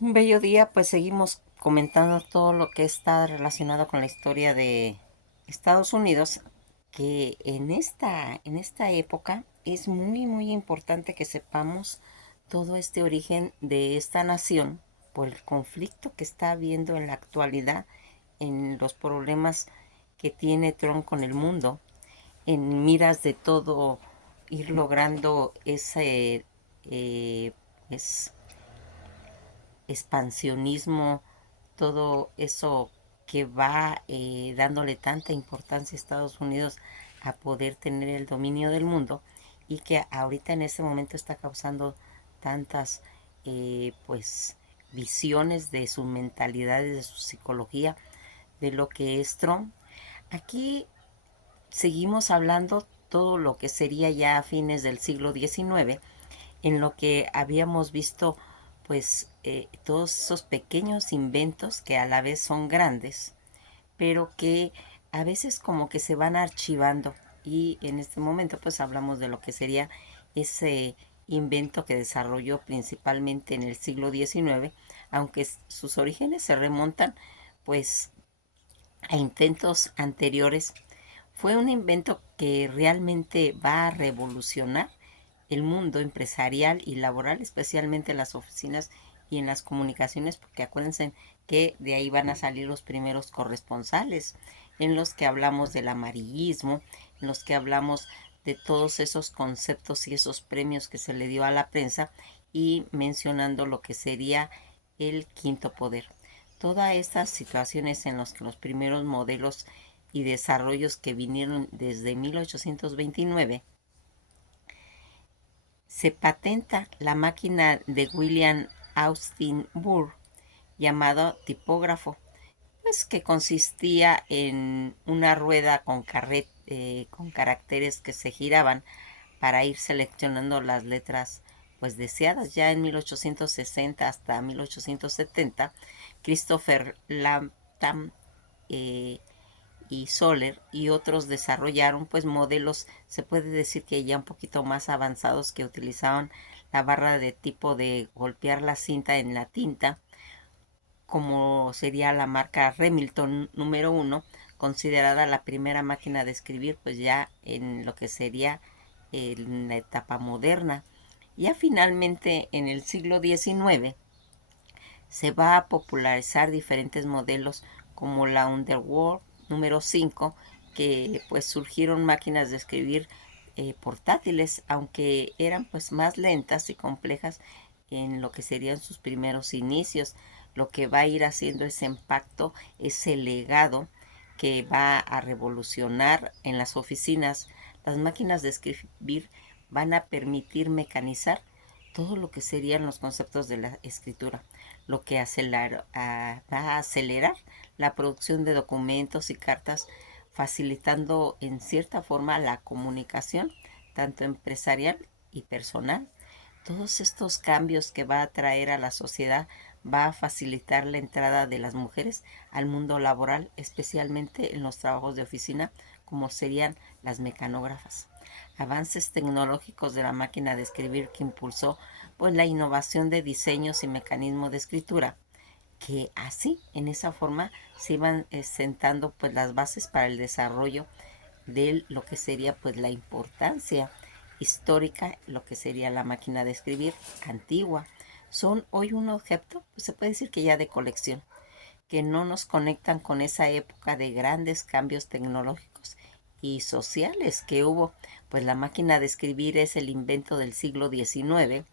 Un bello día, pues seguimos comentando todo lo que está relacionado con la historia de Estados Unidos, que en esta época es muy importante que sepamos todo este origen de esta nación por el conflicto que está habiendo en la actualidad, en los problemas que tiene Trump con el mundo, en miras de todo ir logrando ese pues, expansionismo, todo eso que va dándole tanta importancia a Estados Unidos a poder tener el dominio del mundo y que ahorita en este momento está causando tantas pues visiones de su mentalidad y de su psicología de lo que es Trump. Aquí seguimos hablando todo lo que sería ya a fines del siglo XIX, en lo que habíamos visto pues todos esos pequeños inventos que a la vez son grandes, pero que a veces como que se van archivando. Y en este momento pues hablamos de lo que sería ese invento que desarrolló principalmente en el siglo XIX, aunque sus orígenes se remontan pues a intentos anteriores. Fue un invento que realmente va a revolucionar el mundo empresarial y laboral, especialmente en las oficinas y en las comunicaciones, porque acuérdense que de ahí van a salir los primeros corresponsales, en los que hablamos del amarillismo, en los que hablamos de todos esos conceptos y esos premios que se le dio a la prensa y mencionando lo que sería el quinto poder. Todas estas situaciones en las que los primeros modelos y desarrollos que vinieron desde 1829 se patenta la máquina de William Austin Burr llamado tipógrafo, pues que consistía en una rueda con caracteres que se giraban para ir seleccionando las letras pues deseadas. Ya en 1860 hasta 1870, Christopher Lampton eh, y Soler y otros desarrollaron pues modelos, se puede decir que ya un poquito más avanzados, que utilizaban la barra de tipo de golpear la cinta en la tinta, como sería la marca Remington número uno, considerada la primera máquina de escribir pues ya en lo que sería en la etapa moderna. Ya finalmente en el siglo XIX se va a popularizar diferentes modelos como la Underworld número 5, que pues surgieron máquinas de escribir portátiles, aunque eran pues más lentas y complejas en lo que serían sus primeros inicios. Lo que va a ir haciendo ese impacto, ese legado que va a revolucionar en las oficinas. Las máquinas de escribir van a permitir mecanizar todo lo que serían los conceptos de la escritura, lo que va a acelerar la producción de documentos y cartas, facilitando en cierta forma la comunicación, tanto empresarial y personal. Todos estos cambios que va a traer a la sociedad va a facilitar la entrada de las mujeres al mundo laboral, especialmente en los trabajos de oficina, como serían las mecanógrafas. Avances tecnológicos de la máquina de escribir que impulsó pues la innovación de diseños y mecanismos de escritura, que así en esa forma se iban sentando pues las bases para el desarrollo de lo que sería pues la importancia histórica, lo que sería la máquina de escribir antigua. Son hoy un objeto, pues se puede decir que ya de colección, que no nos conectan con esa época de grandes cambios tecnológicos y sociales que hubo. Pues la máquina de escribir es el invento del siglo XIX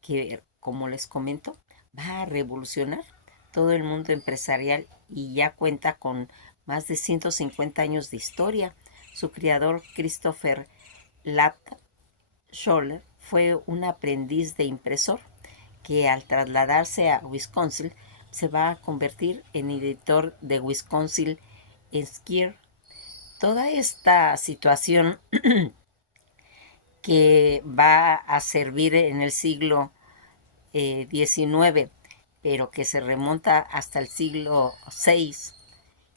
que, como les comento, va a revolucionar todo el mundo empresarial y ya cuenta con más de 150 años de historia. Su creador, Christopher Latta Scholler, fue un aprendiz de impresor que al trasladarse a Wisconsin se va a convertir en editor de Wisconsin Enquirer. Toda esta situación que va a servir en el siglo XIX, pero que se remonta hasta el siglo VI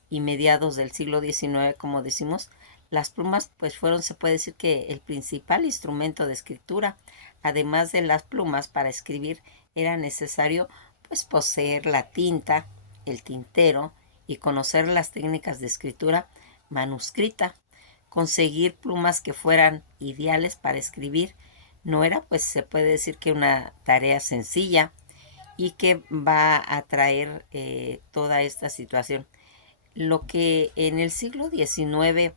y mediados del siglo XIX, como decimos, las plumas pues fueron, se puede decir que el principal instrumento de escritura. Además de las plumas para escribir, era necesario pues poseer la tinta, el tintero y conocer las técnicas de escritura manuscrita. Conseguir plumas que fueran ideales para escribir no era, pues se puede decir que una tarea sencilla y que va a traer toda esta situación. Lo que en el siglo XIX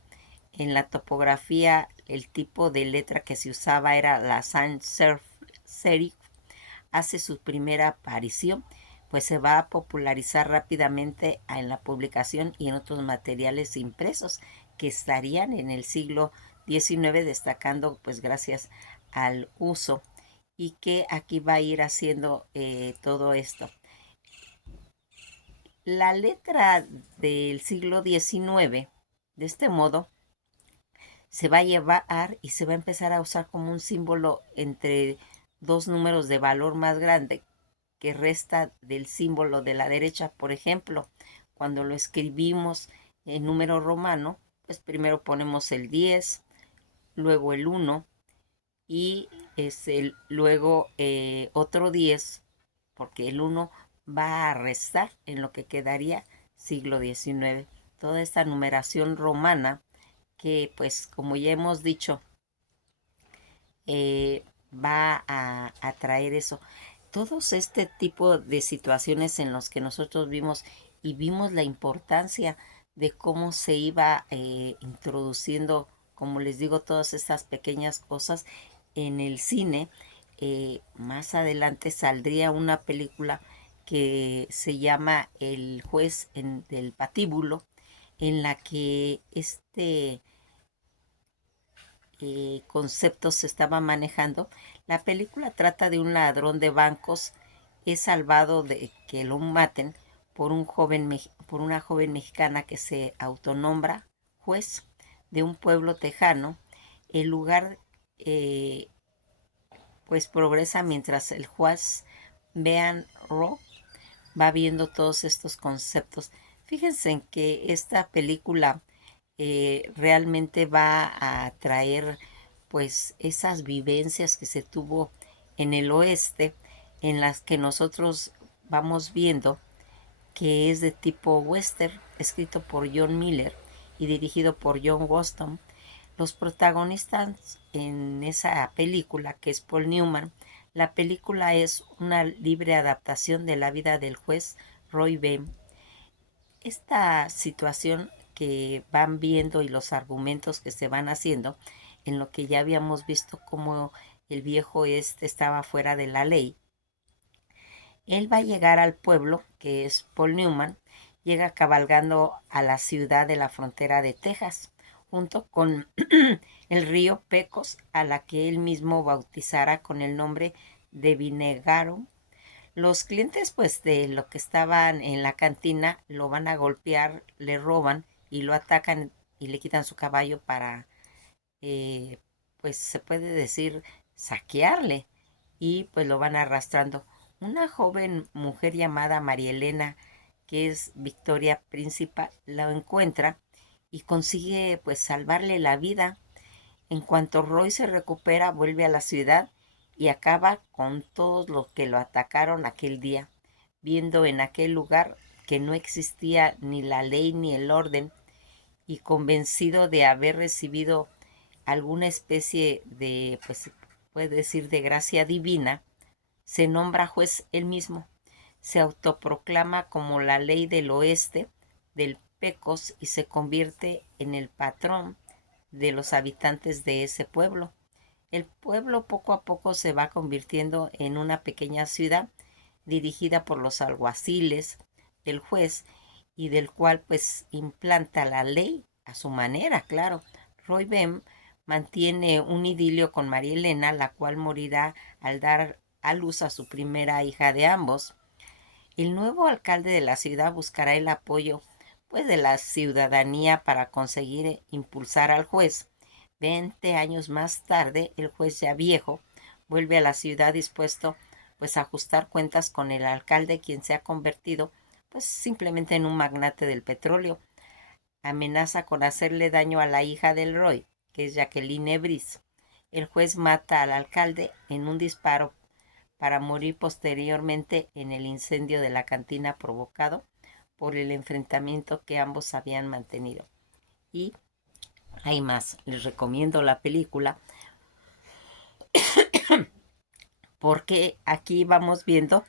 en la topografía el tipo de letra que se usaba era la sans serif, hace su primera aparición, pues se va a popularizar rápidamente en la publicación y en otros materiales impresos que estarían en el siglo XIX destacando pues gracias al uso y que aquí va a ir haciendo todo esto. La letra del siglo XIX, de este modo, se va a llevar y se va a empezar a usar como un símbolo entre dos números de valor más grande que resta del símbolo de la derecha. Por ejemplo, cuando lo escribimos en número romano, pues primero ponemos el 10, luego el 1 y luego otro 10, porque el 1 va a restar en lo que quedaría siglo XIX. Toda esta numeración romana que, pues, como ya hemos dicho, va a traer eso. Todos este tipo de situaciones en los que nosotros vimos y vimos la importancia de cómo se iba introduciendo, como les digo, todas estas pequeñas cosas en el cine. Más adelante saldría una película que se llama El juez del patíbulo, en la que concepto se estaba manejando. La película trata de un ladrón de bancos, es salvado de que lo maten por por una joven mexicana que se autonombra juez de un pueblo tejano. El lugar pues progresa mientras el juez Bean Ro va viendo todos estos conceptos. Fíjense en que esta película realmente va a traer pues esas vivencias que se tuvo en el oeste, en las que nosotros vamos viendo que es de tipo western, escrito por John Miller y dirigido por John Huston. Los protagonistas en esa película, que es Paul Newman, la película es una libre adaptación de la vida del juez Roy Bean. Esta situación que van viendo y los argumentos que se van haciendo, en lo que ya habíamos visto cómo el viejo estaba fuera de la ley, él va a llegar al pueblo, que es Paul Newman, llega cabalgando a la ciudad de la frontera de Texas, junto con el río Pecos, a la que él mismo bautizara con el nombre de Vinegaro. Los clientes, pues, de lo que estaban en la cantina, lo van a golpear, le roban y lo atacan y le quitan su caballo para, pues, se puede decir, saquearle. Y pues lo van arrastrando. Una joven mujer llamada María Elena, que es Victoria Príncipa, la encuentra y consigue, pues, salvarle la vida. En cuanto Roy se recupera, vuelve a la ciudad y acaba con todos los que lo atacaron aquel día, viendo en aquel lugar que no existía ni la ley ni el orden, y convencido de haber recibido alguna especie de, pues se puede decir, de gracia divina, se nombra juez él mismo, se autoproclama como la ley del oeste, del Pecos, y se convierte en el patrón de los habitantes de ese pueblo. El pueblo poco a poco se va convirtiendo en una pequeña ciudad dirigida por los alguaciles del juez y del cual pues implanta la ley a su manera, claro. Roy Bem mantiene un idilio con María Elena, la cual morirá al dar a luz a su primera hija de ambos. El nuevo alcalde de la ciudad buscará el apoyo pues de la ciudadanía para conseguir impulsar al juez. 20 años más tarde, el juez ya viejo vuelve a la ciudad dispuesto pues a ajustar cuentas con el alcalde, quien se ha convertido pues simplemente en un magnate del petróleo. Amenaza con hacerle daño a la hija del Roy, que es Jacqueline Brice. El juez mata al alcalde en un disparo para morir posteriormente en el incendio de la cantina provocado por el enfrentamiento que ambos habían mantenido. Y hay más, les recomiendo la película porque aquí vamos viendo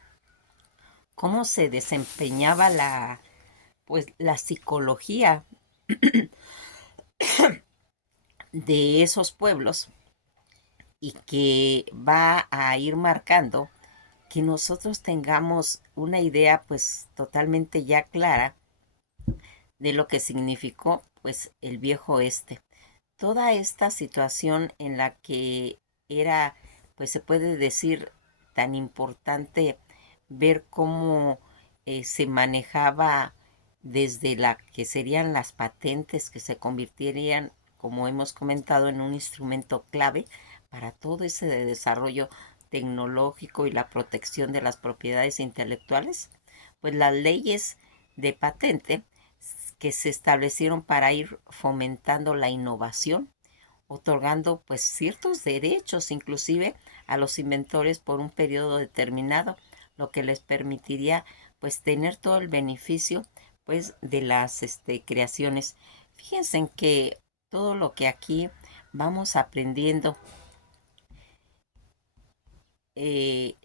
cómo se desempeñaba la psicología de esos pueblos y que va a ir marcando que nosotros tengamos una idea pues totalmente ya clara de lo que significó pues el viejo oeste. Toda esta situación en la que era, pues se puede decir, tan importante ver cómo se manejaba desde la que serían las patentes que se convirtieran, como hemos comentado, en un instrumento clave para todo ese desarrollo tecnológico y la protección de las propiedades intelectuales, pues las leyes de patente que se establecieron para ir fomentando la innovación, otorgando pues ciertos derechos inclusive a los inventores por un periodo determinado, lo que les permitiría pues tener todo el beneficio pues de las creaciones. Fíjense en que todo lo que aquí vamos aprendiendo eh,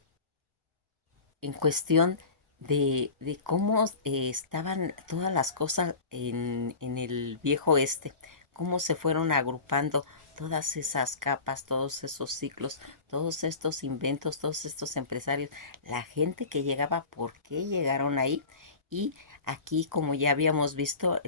en cuestión de cómo estaban todas las cosas en el viejo oeste, cómo se fueron agrupando todas esas capas, todos esos ciclos, todos estos inventos, todos estos empresarios, la gente que llegaba, por qué llegaron ahí. Y aquí, como ya habíamos visto,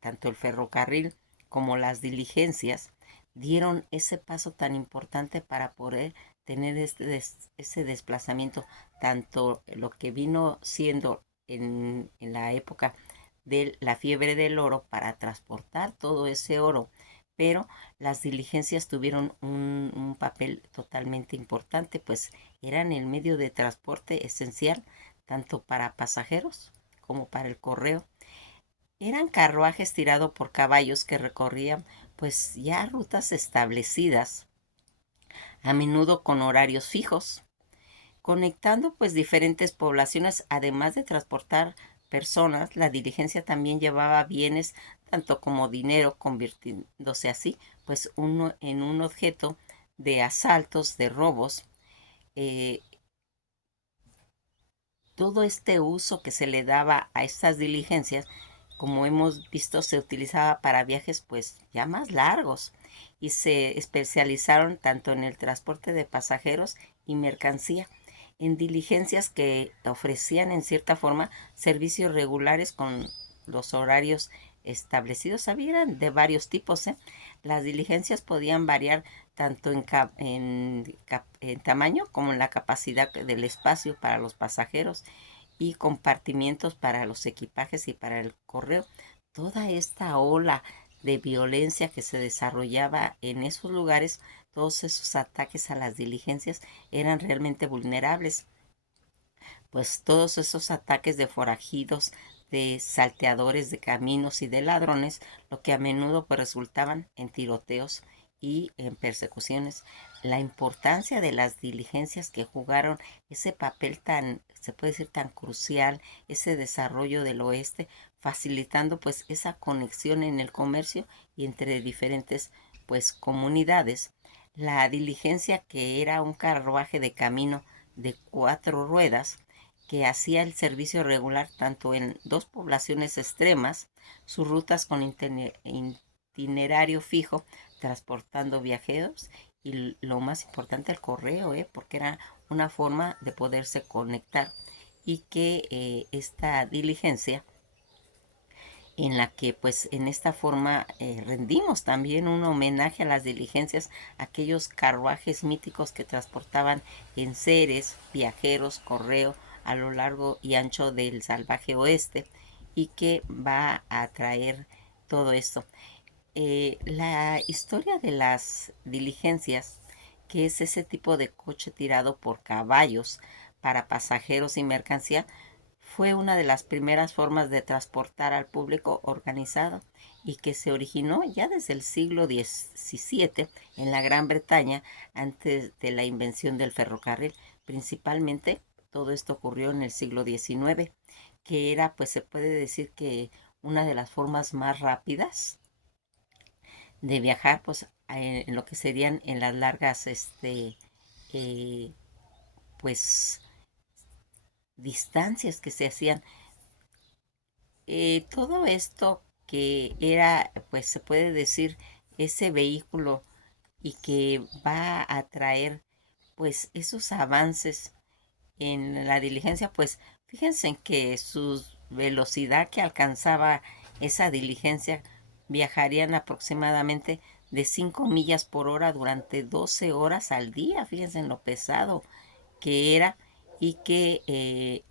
tanto el ferrocarril como las diligencias dieron ese paso tan importante para poder tener ese desplazamiento, tanto lo que vino siendo en la época de la fiebre del oro para transportar todo ese oro, pero las diligencias tuvieron un papel totalmente importante, pues eran el medio de transporte esencial tanto para pasajeros como para el correo. Eran carruajes tirados por caballos que recorrían pues ya rutas establecidas, a menudo con horarios fijos, conectando pues diferentes poblaciones. Además de transportar personas, la diligencia también llevaba bienes tanto como dinero, convirtiéndose así pues uno en un objeto de asaltos, de robos. eh, Todo este uso que se le daba a estas diligencias, como hemos visto, se utilizaba para viajes pues ya más largos y se especializaron tanto en el transporte de pasajeros y mercancía, en diligencias que ofrecían en cierta forma servicios regulares con los horarios establecidos. Habían de varios tipos, ¿eh? Las diligencias podían variar tanto en tamaño como en la capacidad del espacio para los pasajeros y compartimientos para los equipajes y para el correo. Toda esta ola de violencia que se desarrollaba en esos lugares, todos esos ataques a las diligencias eran realmente vulnerables, pues todos esos ataques de forajidos, de salteadores de caminos y de ladrones, lo que a menudo pues resultaban en tiroteos y en persecuciones. La importancia de las diligencias que jugaron ese papel tan, se puede decir, tan crucial, ese desarrollo del oeste, facilitando pues esa conexión en el comercio y entre diferentes pues comunidades. La diligencia, que era un carruaje de camino de 4 ruedas, que hacía el servicio regular tanto en dos poblaciones extremas, sus rutas con itinerario fijo, transportando viajeros y lo más importante el correo, porque era una forma de poderse conectar y que esta diligencia en la que pues en esta forma rendimos también un homenaje a las diligencias, aquellos carruajes míticos que transportaban enseres, viajeros, correo a lo largo y ancho del salvaje oeste y que va a traer todo esto. La historia de las diligencias, que es ese tipo de coche tirado por caballos para pasajeros y mercancía, fue una de las primeras formas de transportar al público organizado y que se originó ya desde el siglo XVII en la Gran Bretaña antes de la invención del ferrocarril. principalmente todo esto ocurrió en el siglo XIX, que era, pues se puede decir que una de las formas más rápidas de viajar, pues en lo que serían en las largas, eh, pues distancias que se hacían. Todo esto que era, pues se puede decir, ese vehículo y que va a traer, pues esos avances en la diligencia, pues fíjense en que su velocidad que alcanzaba esa diligencia viajarían aproximadamente de 5 millas por hora durante 12 horas al día. Fíjense en lo pesado que era y que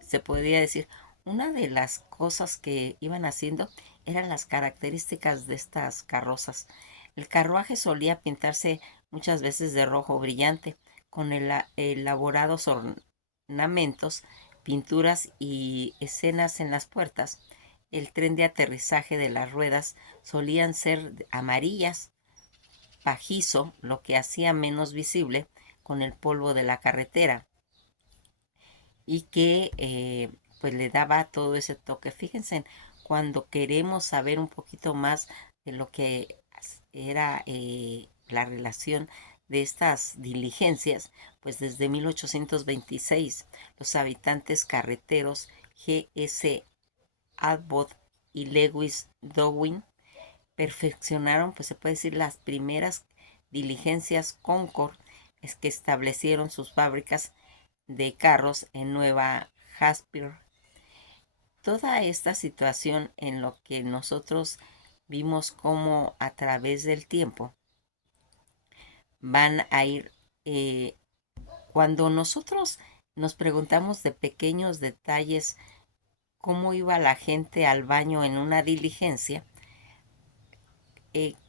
se podría decir, una de las cosas que iban haciendo eran las características de estas carrozas. El carruaje solía pintarse muchas veces de rojo brillante, con elaborados ornamentos, pinturas y escenas en las puertas. El tren de aterrizaje de las ruedas solían ser amarillas, pajizo, lo que hacía menos visible con el polvo de la carretera y que pues le daba todo ese toque. Fíjense, cuando queremos saber un poquito más de lo que era la relación de estas diligencias, pues desde 1826 los habitantes carreteros G.S. Abbott y Lewis Dowin perfeccionaron, pues se puede decir, las primeras diligencias Concord, es que establecieron sus fábricas de carros en Nueva Hampshire. Toda esta situación en lo que nosotros vimos como a través del tiempo van a ir, cuando nosotros nos preguntamos de pequeños detalles cómo iba la gente al baño en una diligencia,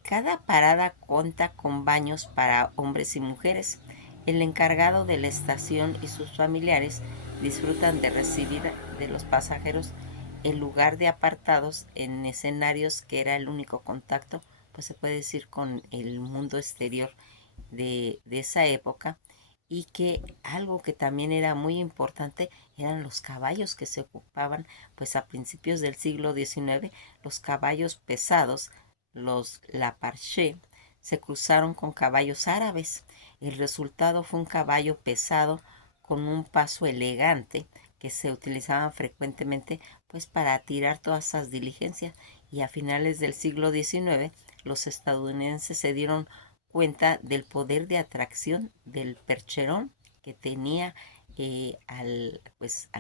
cada parada cuenta con baños para hombres y mujeres. El encargado de la estación y sus familiares disfrutan de recibir de los pasajeros en lugar de apartados en escenarios que era el único contacto, pues se puede decir, con el mundo exterior de esa época. Y que algo que también era muy importante eran los caballos que se ocupaban, pues a principios del siglo XIX, los caballos pesados, los Laparche, se cruzaron con caballos árabes. El resultado fue un caballo pesado con un paso elegante que se utilizaban frecuentemente, pues para tirar todas esas diligencias. Y a finales del siglo XIX los estadounidenses se dieron cuenta del poder de atracción del percherón que tenía al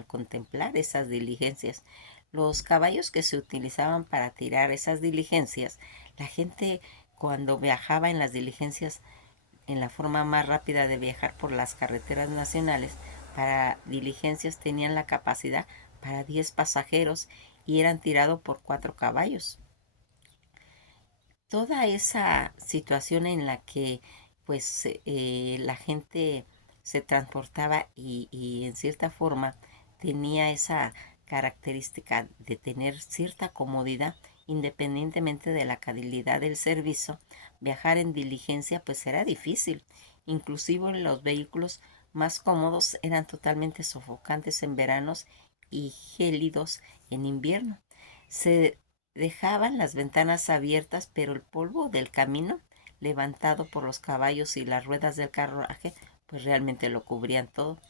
contemplar esas diligencias. Los caballos que se utilizaban para tirar esas diligencias, la gente cuando viajaba en las diligencias, en la forma más rápida de viajar por las carreteras nacionales, para diligencias tenían la capacidad para 10 pasajeros y eran tirados por 4 caballos. Toda esa situación en la que pues la gente se transportaba y en cierta forma tenía esa característica de tener cierta comodidad independientemente de la calidad del servicio, viajar en diligencia pues era difícil. Inclusive los vehículos más cómodos eran totalmente sofocantes en veranos y gélidos en invierno. Se dejaban las ventanas abiertas, pero el polvo del camino, levantado por los caballos y las ruedas del carruaje, pues realmente lo cubrían todo.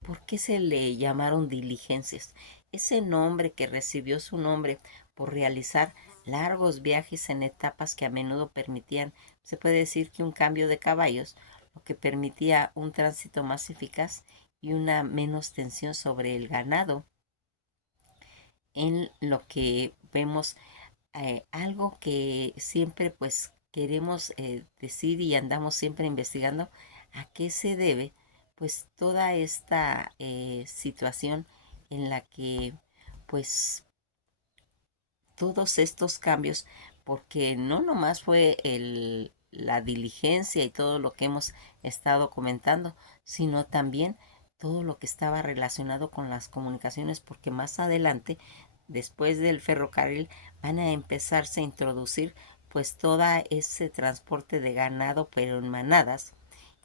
¿Por qué se le llamaron diligencias? Ese nombre que recibió su nombre por realizar largos viajes en etapas que a menudo permitían, se puede decir que un cambio de caballos, lo que permitía un tránsito más eficaz y una menos tensión sobre el ganado, en lo que vemos algo que siempre pues queremos decir y andamos siempre investigando a qué se debe pues toda esta situación en la que pues todos estos cambios, porque no nomás fue la diligencia y todo lo que hemos estado comentando, sino también todo lo que estaba relacionado con las comunicaciones, porque más adelante, después del ferrocarril, van a empezarse a introducir pues todo ese transporte de ganado, pero en manadas,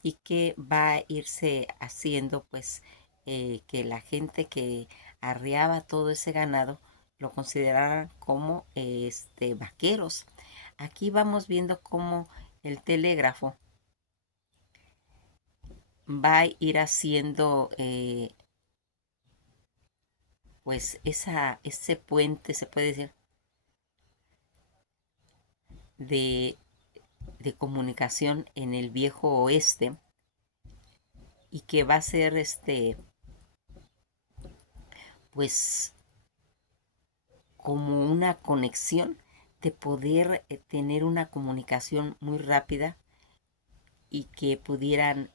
y que va a irse haciendo pues que la gente que arriaba todo ese ganado lo consideraran como vaqueros. Aquí vamos viendo cómo el telégrafo va a ir haciendo pues ese puente, se puede decir, de, de comunicación en el viejo oeste, y que va a ser pues como una conexión de poder tener una comunicación muy rápida y que pudieran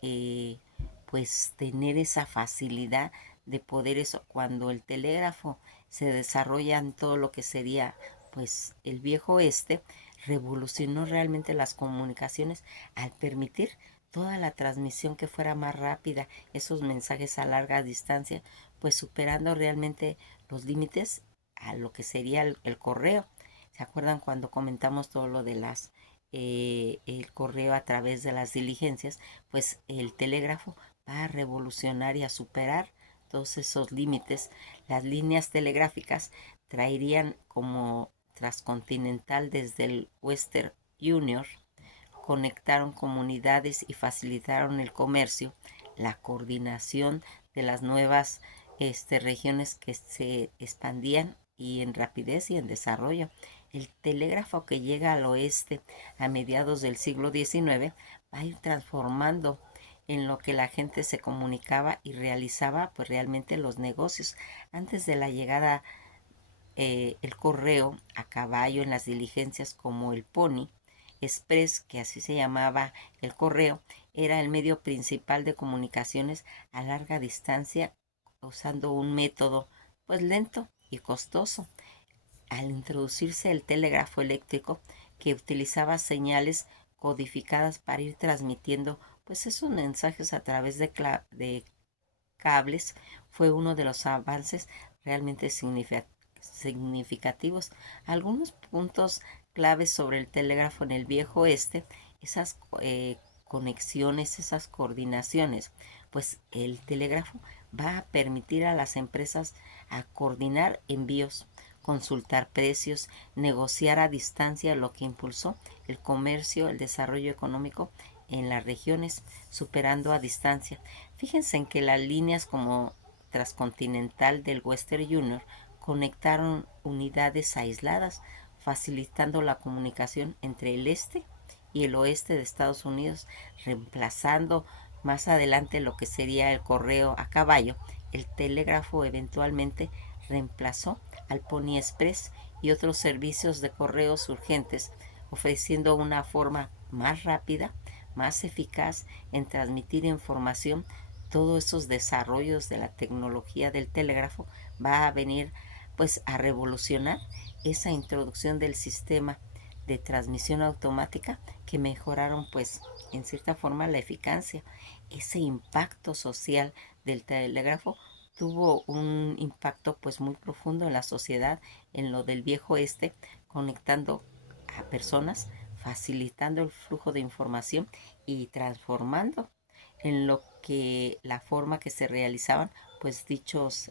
pues tener esa facilidad de poder eso. Cuando el telégrafo se desarrolla en todo lo que sería pues el viejo oeste, revolucionó realmente las comunicaciones al permitir toda la transmisión que fuera más rápida, esos mensajes a larga distancia, pues superando realmente los límites a lo que sería el correo. ¿Se acuerdan cuando comentamos todo lo de el correo a través de las diligencias? Pues el telégrafo va a revolucionar y a superar todos esos límites. Las líneas telegráficas traerían como transcontinental desde el Western Union, conectaron comunidades y facilitaron el comercio, la coordinación de las nuevas regiones que se expandían y en rapidez y en desarrollo. El telégrafo que llega al oeste a mediados del siglo XIX va a ir transformando en lo que la gente se comunicaba y realizaba pues realmente los negocios. Antes de la llegada el correo a caballo en las diligencias como el Pony Express, que así se llamaba el correo, era el medio principal de comunicaciones a larga distancia, usando un método pues lento y costoso. Al introducirse el telégrafo eléctrico, que utilizaba señales codificadas para ir transmitiendo pues esos mensajes a través de cables, fue uno de los avances realmente significativos. Algunos puntos claves sobre el telégrafo en el viejo oeste, esas conexiones, esas coordinaciones, pues el telégrafo va a permitir a las empresas a coordinar envíos, consultar precios, negociar a distancia, lo que impulsó el comercio, el desarrollo económico en las regiones, superando a distancia. Fíjense en que las líneas como transcontinental del Western Union conectaron unidades aisladas, facilitando la comunicación entre el este y el oeste de Estados Unidos, reemplazando más adelante lo que sería el correo a caballo. El telégrafo eventualmente reemplazó al Pony Express y otros servicios de correos urgentes, ofreciendo una forma más rápida, más eficaz en transmitir información. Todos esos desarrollos de la tecnología del telégrafo va a venir pues a revolucionar esa introducción del sistema de transmisión automática, que mejoraron pues en cierta forma la eficacia. Ese impacto social del telégrafo tuvo un impacto pues muy profundo en la sociedad, en lo del viejo este, conectando a personas, facilitando el flujo de información y transformando en lo que la forma que se realizaban pues dichos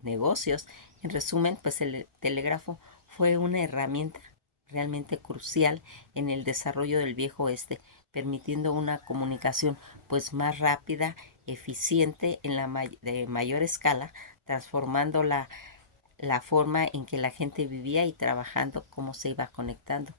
negocios. En resumen, pues el telégrafo fue una herramienta realmente crucial en el desarrollo del viejo oeste, permitiendo una comunicación pues más rápida, eficiente en de mayor escala, transformando la forma en que la gente vivía y trabajando, cómo se iba conectando.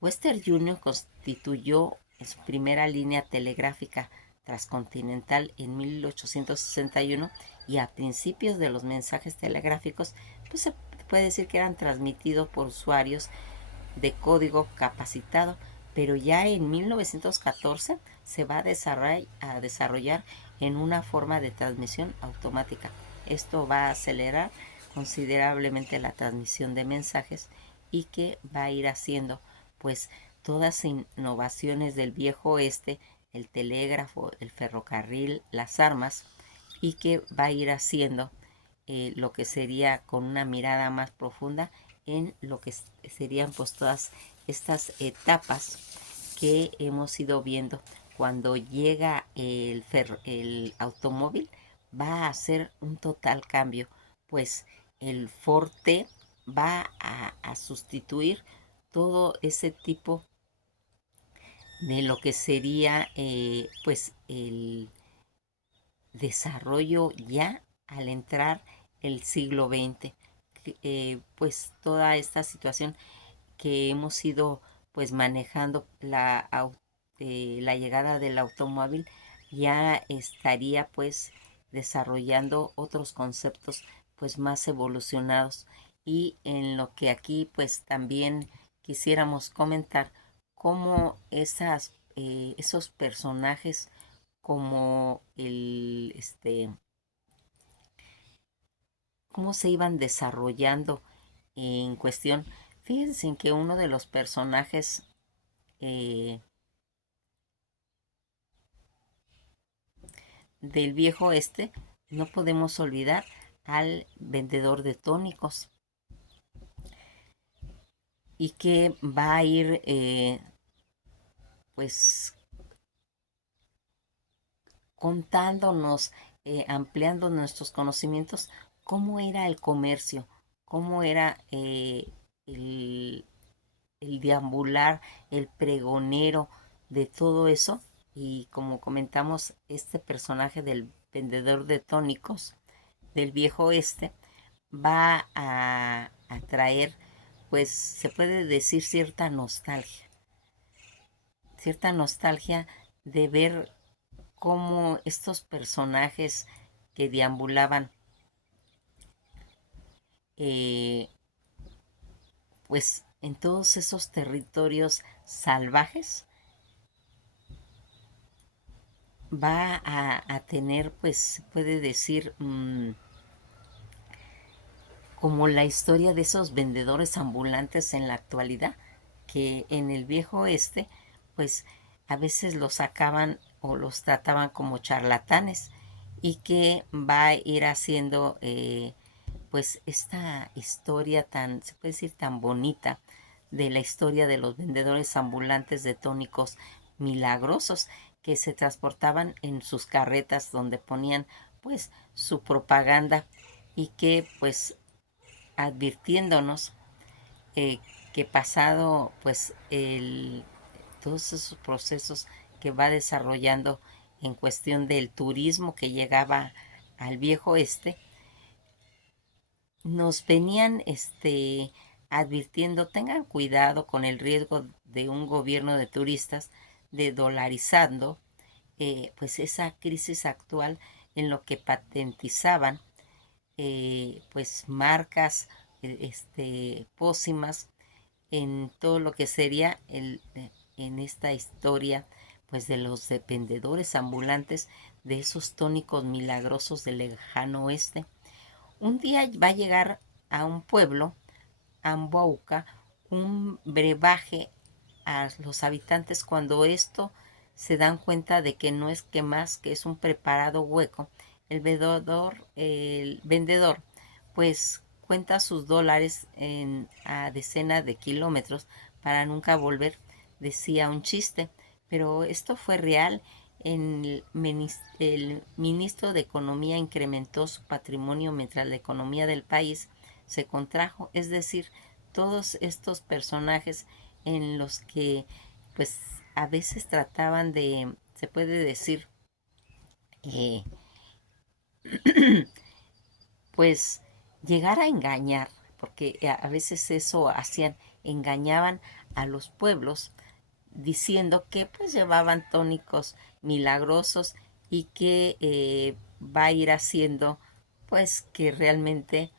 Western Union constituyó su primera línea telegráfica transcontinental en 1861, y a principios de los mensajes telegráficos pues se puede decir que eran transmitidos por usuarios de código capacitado, pero ya en 1914 se va a desarrollar en una forma de transmisión automática. Esto va a acelerar considerablemente la transmisión de mensajes, y que va a ir haciendo pues todas innovaciones del viejo oeste, el telégrafo, el ferrocarril, las armas, y que va a ir haciendo lo que sería con una mirada más profunda en lo que serían pues todas estas etapas que hemos ido viendo cuando llega el automóvil va a hacer un total cambio, pues el Forte va a sustituir todo ese tipo de lo que sería pues el desarrollo ya al entrar el siglo XX. Pues toda esta situación que hemos ido pues manejando la llegada del automóvil ya estaría pues desarrollando otros conceptos pues más evolucionados, y en lo que aquí pues también quisiéramos comentar cómo esos personajes como cómo se iban desarrollando en cuestión. Fíjense en que uno de los personajes eh, del viejo este, no podemos olvidar al vendedor de tónicos, y que va a ir pues contándonos, ampliando nuestros conocimientos, cómo era el comercio, cómo era el, el deambular, el pregonero de todo eso. Y como comentamos, este personaje del vendedor de tónicos del viejo oeste va a traer, pues se puede decir cierta nostalgia de ver cómo estos personajes que deambulaban eh, pues en todos esos territorios salvajes va a tener, pues se puede decir, como la historia de esos vendedores ambulantes en la actualidad, que en el viejo oeste pues a veces los sacaban o los trataban como charlatanes, y que va a ir haciendo pues esta historia tan, se puede decir, tan bonita, de la historia de los vendedores ambulantes de tónicos milagrosos, que se transportaban en sus carretas donde ponían pues su propaganda, y que pues advirtiéndonos eh, que pasado pues todos esos procesos que va desarrollando en cuestión del turismo que llegaba al viejo este, nos venían advirtiendo: tengan cuidado con el riesgo de un gobierno de turistas, de dolarizando pues esa crisis actual, en lo que patentizaban pues marcas pócimas en todo lo que sería en esta historia pues de los vendedores ambulantes de esos tónicos milagrosos del lejano oeste. Un día va a llegar a un pueblo, Ambouca, un brebaje a los habitantes, cuando esto se dan cuenta de que no es que más que es un preparado hueco. El vendedor pues cuenta sus dólares a decenas de kilómetros para nunca volver. Decía un chiste, pero esto fue real. El ministro de Economía incrementó su patrimonio mientras la economía del país se contrajo. Es decir, todos estos personajes en los que pues a veces trataban de, se puede decir, eh, pues llegar a engañar, porque a veces eso hacían, engañaban a los pueblos diciendo que pues llevaban tónicos milagrosos, y que va a ir haciendo pues que realmente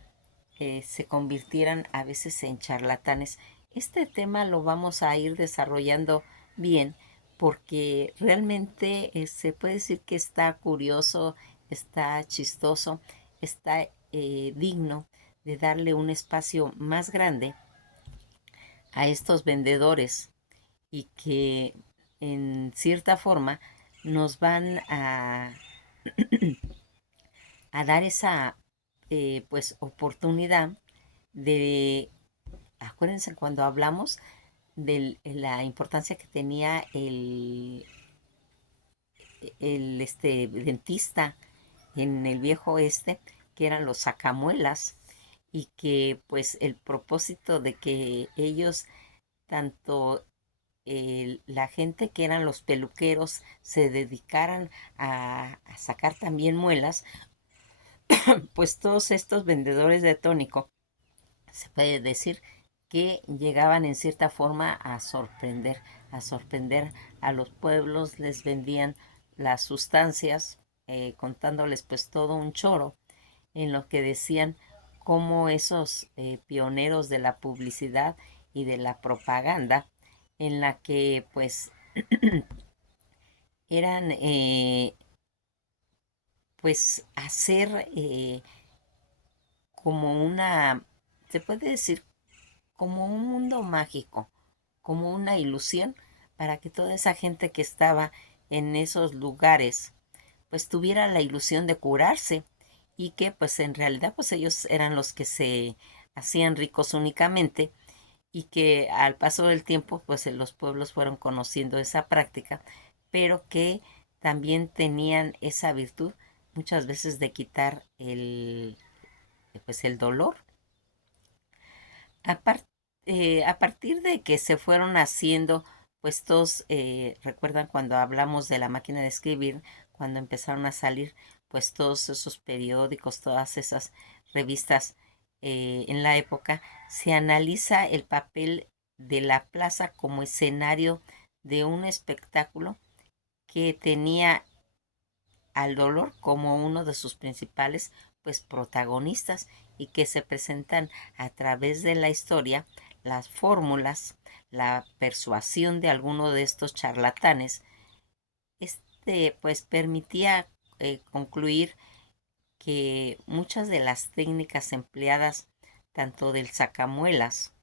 se convirtieran a veces en charlatanes. Este tema lo vamos a ir desarrollando bien, porque realmente se puede decir que está curioso, está chistoso, está digno de darle un espacio más grande a estos vendedores, y que en cierta forma nos van a dar esa pues oportunidad de, acuérdense cuando hablamos de la importancia que tenía dentista en el viejo oeste, que eran los sacamuelas, y que pues el propósito de que ellos, tanto la gente que eran los peluqueros, se dedicaran a sacar también muelas, pues todos estos vendedores de tónico, se puede decir que llegaban en cierta forma a sorprender a los pueblos, les vendían las sustancias, contándoles pues todo un choro en lo que decían cómo esos pioneros de la publicidad y de la propaganda, en la que pues eran pues hacer como una, se puede decir, como un mundo mágico, como una ilusión para que toda esa gente que estaba en esos lugares pues tuviera la ilusión de curarse, y que pues en realidad pues ellos eran los que se hacían ricos únicamente, y que al paso del tiempo pues los pueblos fueron conociendo esa práctica, pero que también tenían esa virtud muchas veces de quitar el dolor. A, par- a partir de que se fueron haciendo, pues todos recuerdan cuando hablamos de la máquina de escribir, cuando empezaron a salir, pues todos esos periódicos, todas esas revistas en la época, se analiza el papel de la plaza como escenario de un espectáculo que tenía al dolor como uno de sus principales pues protagonistas, y que se presentan a través de la historia las fórmulas, la persuasión de alguno de estos charlatanes. Pues permitía concluir que muchas de las técnicas empleadas, tanto del sacamuelas,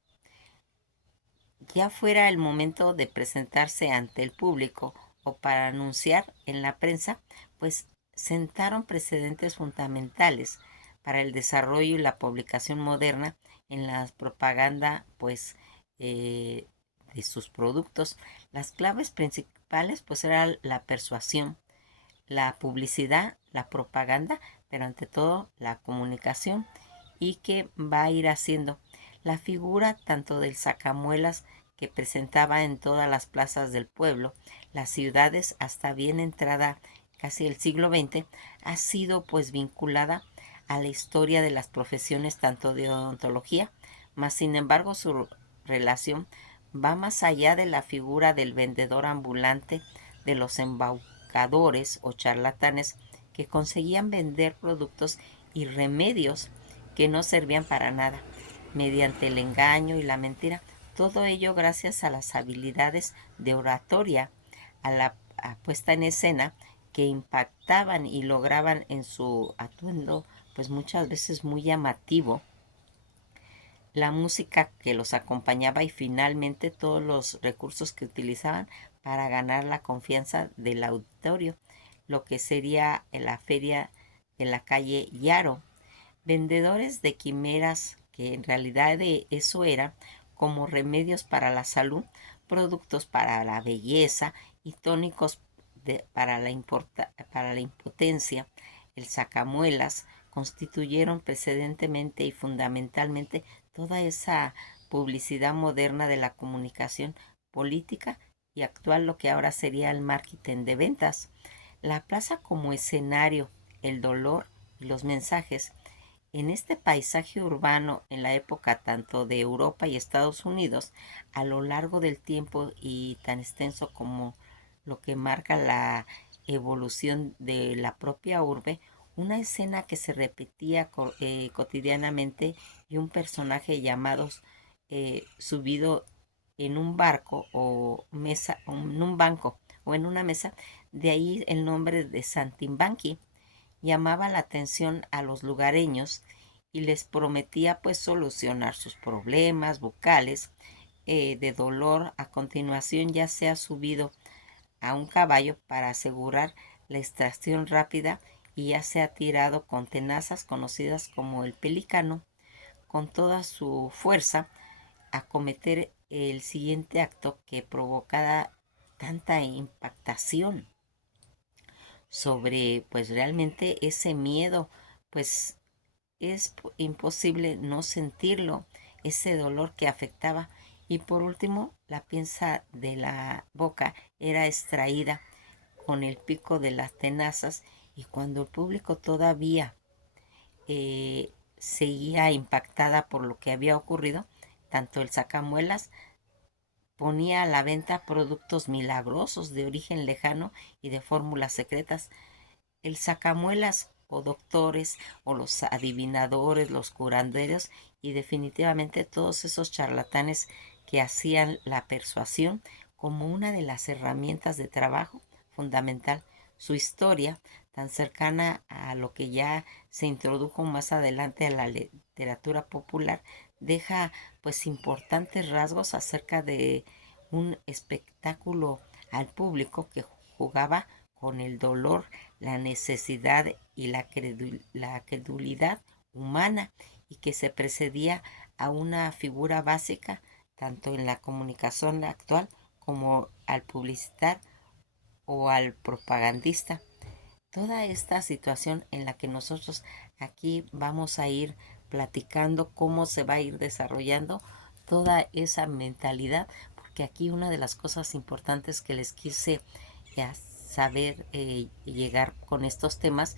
ya fuera el momento de presentarse ante el público o para anunciar en la prensa, pues sentaron precedentes fundamentales para el desarrollo y la publicación moderna en la propaganda, pues, eh, de sus productos. Las claves principales, pues, eran la persuasión, la publicidad, la propaganda, pero ante todo la comunicación, y que va a ir haciendo la figura tanto del sacamuelas que presentaba en todas las plazas del pueblo, las ciudades, hasta bien entrada casi el siglo XX, ha sido pues vinculada a la historia de las profesiones tanto de odontología, mas sin embargo su relación va más allá de la figura del vendedor ambulante, de los embaucadores o charlatanes que conseguían vender productos y remedios que no servían para nada, mediante el engaño y la mentira. Todo ello gracias a las habilidades de oratoria, a la puesta en escena, que impactaban y lograban en su atuendo pues muchas veces muy llamativo, la música que los acompañaba, y finalmente todos los recursos que utilizaban para ganar la confianza del auditorio, lo que sería la feria de la calle Yaro. Vendedores de quimeras, que en realidad de eso era, como remedios para la salud, productos para la belleza y tónicos para la impotencia. El sacamuelas constituyeron precedentemente y fundamentalmente toda esa publicidad moderna de la comunicación política y actual, lo que ahora sería el marketing de ventas. La plaza como escenario, el dolor y los mensajes. En este paisaje urbano, en la época tanto de Europa y Estados Unidos, a lo largo del tiempo y tan extenso como lo que marca la evolución de la propia urbe, una escena que se repetía cotidianamente, y un personaje llamado subido en un barco o mesa, en un banco o en una mesa, de ahí el nombre de Santimbanqui, llamaba la atención a los lugareños y les prometía pues solucionar sus problemas bucales de dolor. A continuación ya se ha subido a un caballo para asegurar la extracción rápida, y ya se ha tirado con tenazas conocidas como el pelícano, con toda su fuerza a cometer el siguiente acto que provocara tanta impactación. sobre pues realmente ese miedo, pues es imposible no sentirlo, ese dolor que afectaba. Y por último, la pinza de la boca era extraída con el pico de las tenazas, y cuando el público todavía seguía impactada por lo que había ocurrido, tanto el sacamuelas ponía a la venta productos milagrosos de origen lejano y de fórmulas secretas. El sacamuelas o doctores o los adivinadores, los curanderos y definitivamente todos esos charlatanes que hacían la persuasión como una de las herramientas de trabajo fundamental. Su historia, tan cercana a lo que ya se introdujo más adelante a la literatura popular, deja pues importantes rasgos acerca de un espectáculo al público que jugaba con el dolor, la necesidad y la credulidad humana, y que se precedía a una figura básica tanto en la comunicación actual como al publicitar o al propagandista. Toda esta situación en la que nosotros aquí vamos a ir platicando cómo se va a ir desarrollando toda esa mentalidad, porque aquí una de las cosas importantes que les quise saber llegar con estos temas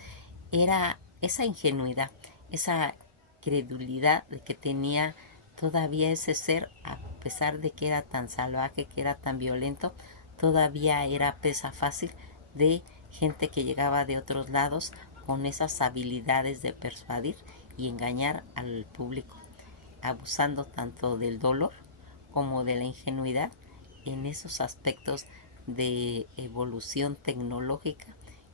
era esa ingenuidad, esa credulidad de que tenía todavía ese ser, a pesar de que era tan salvaje, que era tan violento, todavía era presa fácil de gente que llegaba de otros lados con esas habilidades de persuadir y engañar al público, abusando tanto del dolor como de la ingenuidad en esos aspectos de evolución tecnológica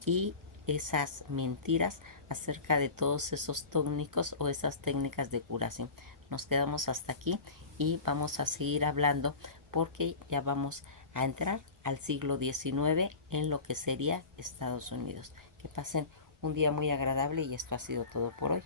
y esas mentiras acerca de todos esos técnicos o esas técnicas de curación. Nos quedamos hasta aquí y vamos a seguir hablando porque ya vamos a entrar al siglo XIX en lo que sería Estados Unidos. Que pasen un día muy agradable y esto ha sido todo por hoy.